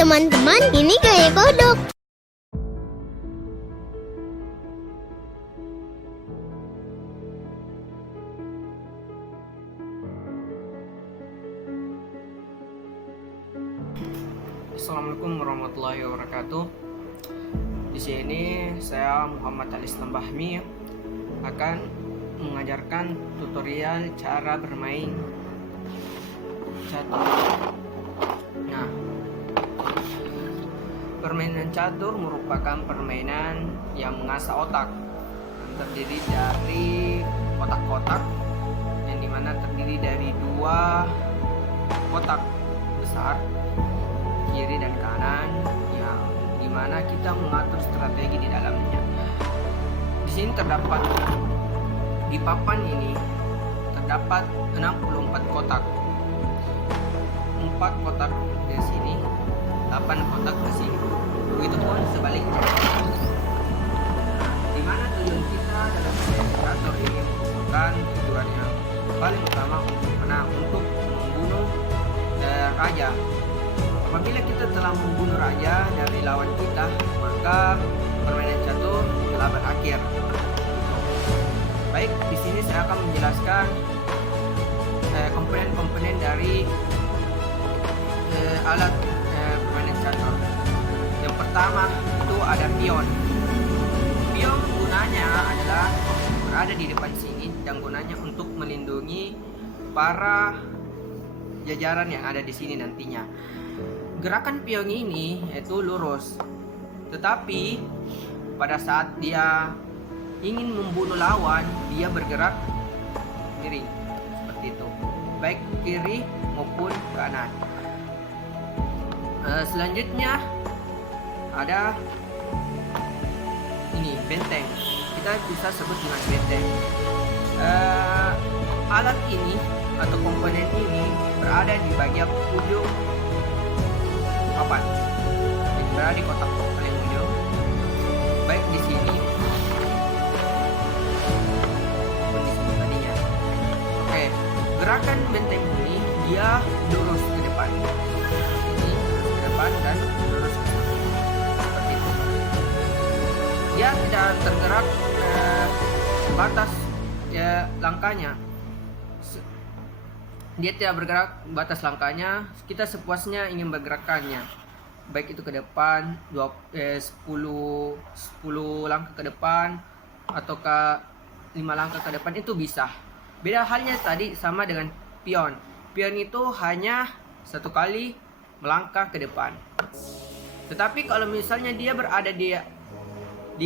teman-teman, ini kayak kodok. Assalamualaikum warahmatullahi wabarakatuh. Di sini saya Muhammad Alislam Bahmi akan mengajarkan tutorial cara bermain catur. Nah, permainan catur merupakan permainan yang mengasah otak, yang terdiri dari kotak-kotak yang dimana terdiri dari dua kotak besar kiri dan kanan yang dimana kita mengatur strategi di dalamnya. Di sini terdapat di papan ini terdapat 64 kotak. 4 kotak di sini, 8 kotak di sini. Begitupun sebaliknya. Di mana tujuan kita dalam simulator ini merupakan tujuan yang paling utama untuk membunuh raja. Apabila kita telah membunuh raja dari lawan kita, maka permainan catur telah berakhir. Baik, di sini saya akan menjelaskan komponen-komponen dari alat permainan catur. Yang pertama itu ada pion. Pion gunanya adalah berada di depan sini dan gunanya untuk melindungi para jajaran yang ada di sini nantinya. Gerakan pion ini yaitu lurus, tetapi pada saat dia ingin membunuh lawan, dia bergerak miring seperti itu, baik kiri maupun kanan. Selanjutnya ada ini benteng, kita bisa sebut dengan benteng. Alat ini atau komponen ini berada di bagian ujung papan, berada di kotak paling ujung, baik di sini maupun di sini tadinya. Oke, gerakan benteng ini dia lurus ke depan, ini lurus ke depan dan lurus ke depan seperti itu. Dia tidak tergerak batas langkahnya. Dia tidak bergerak batas langkahnya, kita sepuasnya ingin bergerakannya, baik itu ke depan 10 langkah ke depan atau ke 5 langkah ke depan, itu bisa. Beda halnya tadi sama dengan pion. Pion itu hanya satu kali melangkah ke depan. Tetapi kalau misalnya dia berada di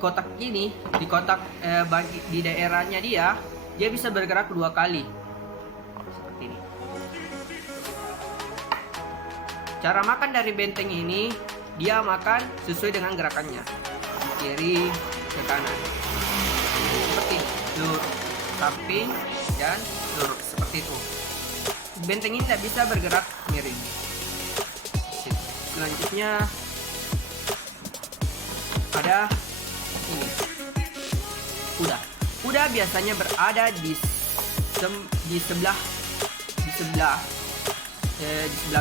kotak ini, di kotak di daerahnya dia bisa bergerak 2 kali. Seperti ini. Cara makan dari benteng ini, dia makan sesuai dengan gerakannya, kiri ke kanan, seperti lurus, samping dan lurus, seperti itu. Benteng ini tidak bisa bergerak miring. Selanjutnya ada ini, kuda. Kuda biasanya berada di sebelah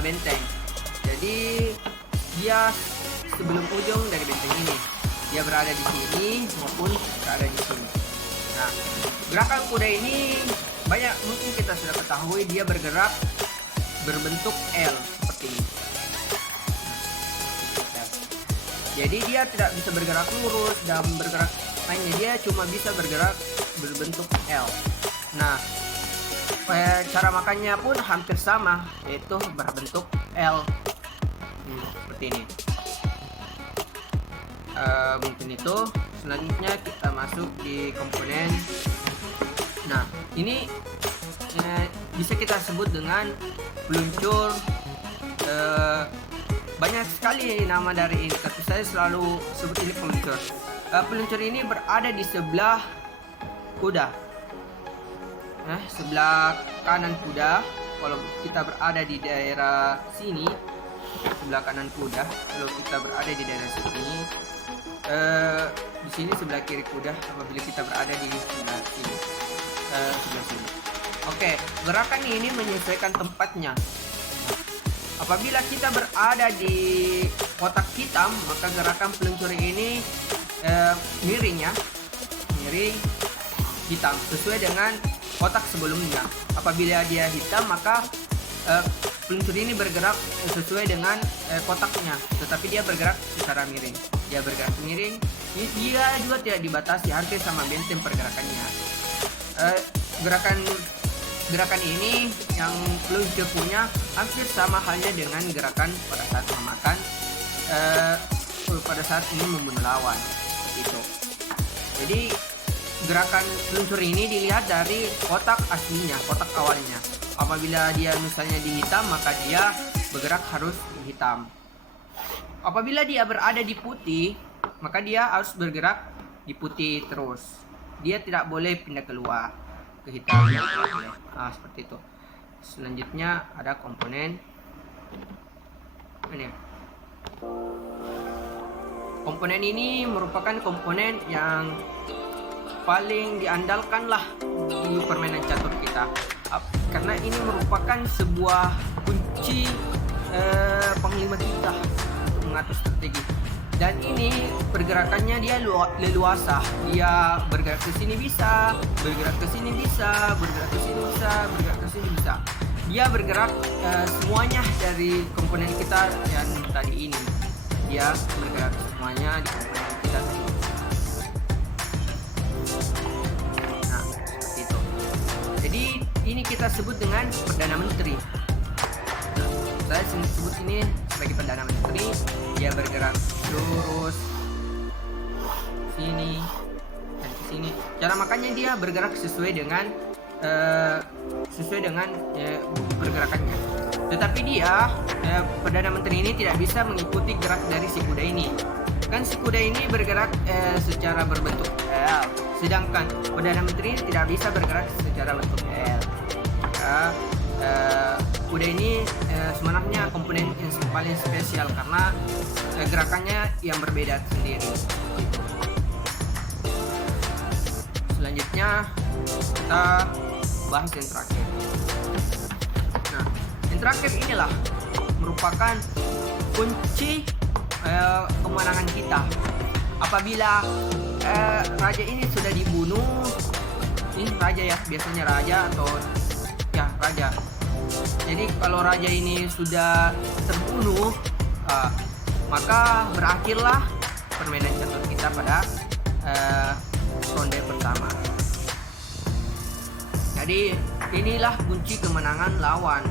benteng. Jadi dia sebelum ujung dari benteng ini, dia berada di sini maupun berada di sini. Nah, gerakan kuda ini banyak mungkin kita sudah ketahui, dia bergerak berbentuk L seperti ini. Jadi dia tidak bisa bergerak lurus dan bergerak lainnya, dia cuma bisa bergerak berbentuk L. Nah, cara makannya pun hampir sama, yaitu berbentuk L. Seperti ini. Mungkin itu. Selanjutnya kita masuk di komponen. Nah, ini bisa kita sebut dengan peluncur. Banyak sekali nama dari ini, tapi saya selalu sebut ini peluncur. Peluncur ini berada di sebelah kuda, sebelah kanan kuda. Kalau kita berada di daerah sini, sebelah kanan kuda. Kalau kita berada di daerah sini, di sini sebelah kiri kuda. Apabila kita berada di sebelah sini, sebelah sini. Oke, gerakan ini menyesuaikan tempatnya. Apabila kita berada di kotak hitam, maka gerakan peluncur ini miring ya, miring hitam sesuai dengan kotak sebelumnya. Apabila dia hitam, maka peluncur ini bergerak sesuai dengan kotaknya, tetapi dia bergerak secara miring. Dia bergerak miring, dia juga tidak dibatasi, hampir sama benteng pergerakannya. Gerakan ini yang peluncur punya hampir sama halnya dengan gerakan pada saat memakan, pada saat ini membunuh lawan, seperti itu. Jadi gerakan peluncur ini dilihat dari kotak aslinya, kotak awalnya. Apabila dia misalnya di hitam, maka dia bergerak harus di hitam. Apabila dia berada di putih, maka dia harus bergerak di putih terus. Dia tidak boleh pindah keluar ke hitam. Seperti itu. Selanjutnya ada komponen ini. Komponen ini merupakan komponen yang paling diandalkan lah di permainan catur kita, karena ini merupakan sebuah kunci panglima kita untuk mengatur strategi. Dan ini pergerakannya dia leluasa, dia bergerak ke sini bisa, bergerak ke sini bisa, bergerak ke sini bisa, bergerak ke sini bisa. Dia bergerak semuanya dari komponen kita yang tadi ini. Dia bergerak semuanya di komponen kita tadi. Nah, seperti itu. Jadi ini kita sebut dengan Perdana Menteri. Saya sebut ini sebagai Perdana Menteri. Dia bergerak lurus sini dan ke sini. Cara makanya dia bergerak sesuai dengan pergerakannya. Tetapi dia Perdana Menteri ini tidak bisa mengikuti gerak dari si kuda ini. Kan si kuda ini bergerak secara berbentuk L, sedangkan Perdana Menteri ini tidak bisa bergerak secara bentuk L. Kuda ini sebenarnya komponen yang paling spesial karena gerakannya yang berbeda sendiri. Selanjutnya kita bahas yang terakhir. Nah, yang terakhir inilah merupakan kunci kemenangan kita. Apabila raja ini sudah dibunuh, ini raja ya, biasanya raja atau ya raja. Jadi kalau raja ini sudah terbunuh, maka berakhirlah permainan catur kita pada ronde pertama. Jadi inilah kunci kemenangan lawan.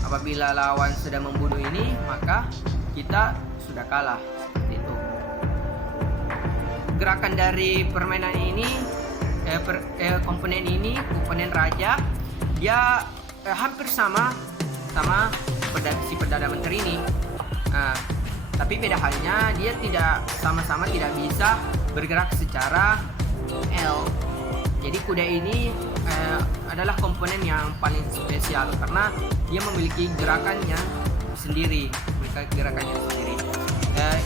Apabila lawan sudah membunuh ini, maka kita sudah kalah. Seperti itu. Gerakan dari permainan ini, komponen raja, dia hampir sama si Perdana Menteri ini. Tapi beda halnya dia tidak sama-sama tidak bisa bergerak secara L. Jadi kuda ini adalah komponen yang paling spesial karena dia memiliki gerakannya sendiri,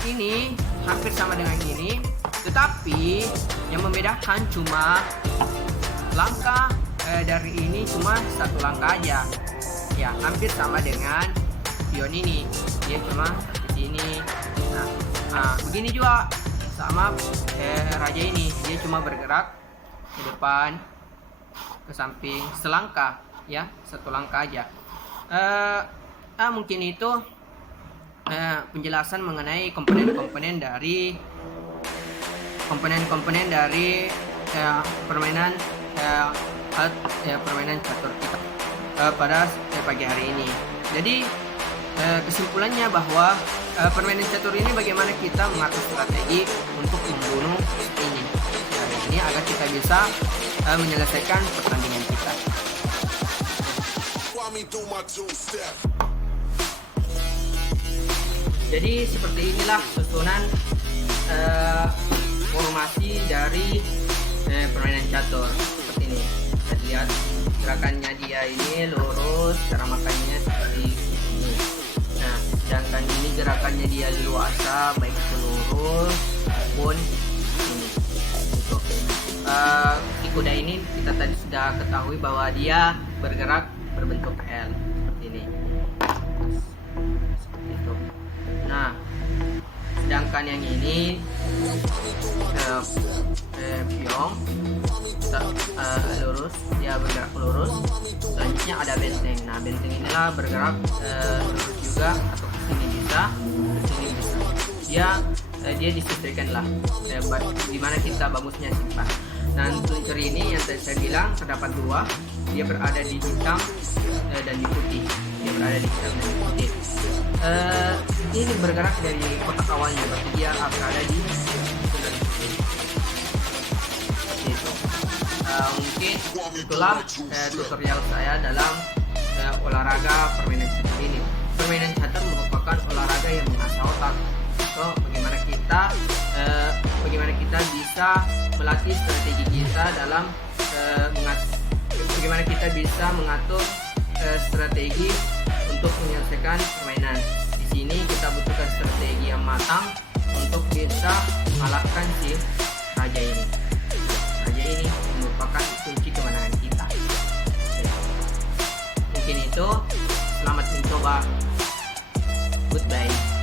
ini hampir sama dengan ini, tetapi yang membedakan cuma langkah dari ini cuma satu langkah aja. Ya, hampir sama dengan pion ini. Dia cuma seperti ini. Nah, begini juga sama raja ini. Dia cuma bergerak ke depan, ke samping selangkah, ya, satu langkah aja. Mungkin itu penjelasan mengenai komponen-komponen dari permainan permainan catur kita pada pagi hari ini. Jadi kesimpulannya bahwa permainan catur ini bagaimana kita mengatur strategi untuk membunuh ini. Ini agar kita bisa menyelesaikan pertandingan kita. Jadi seperti inilah susunan formasi dari permainan catur seperti ini. Kita lihat gerakannya dia ini lurus, cara makannya seperti ini. Nah, sedangkan ini gerakannya dia leluasa, baik itu lurus maupun ini. Si kuda ini kita tadi sudah ketahui bahwa dia bergerak berbentuk L seperti ini. Nah, sedangkan yang ini pion kita lurus, dia bergerak lurus. Selanjutnya ada benteng. Nah, benteng inilah bergerak lurus juga, atau ke sini bisa, ke sini bisa. Dia disesuaikan lah di mana kita bagusnya simpan. Nah, untuk ciri ini yang tadi saya bilang terdapat dua, dia berada di hitam dan di putih. Dia berada di hitam dan di putih. Ini bergerak dari kotak awalnya, berarti dia berada di hitam. Mungkin itulah tutorial saya dalam olahraga permainan catur ini. Permainan catur merupakan olahraga yang mengasah otak. So, bagaimana kita bisa melatih strategi kita dalam bagaimana kita bisa mengatur strategi untuk menyelesaikan permainan. Di sini kita butuhkan strategi yang matang untuk bisa mengalahkan si raja ini. Raja ini merupakan kunci kemenangan kita. Mungkin itu, selamat mencoba. Goodbye.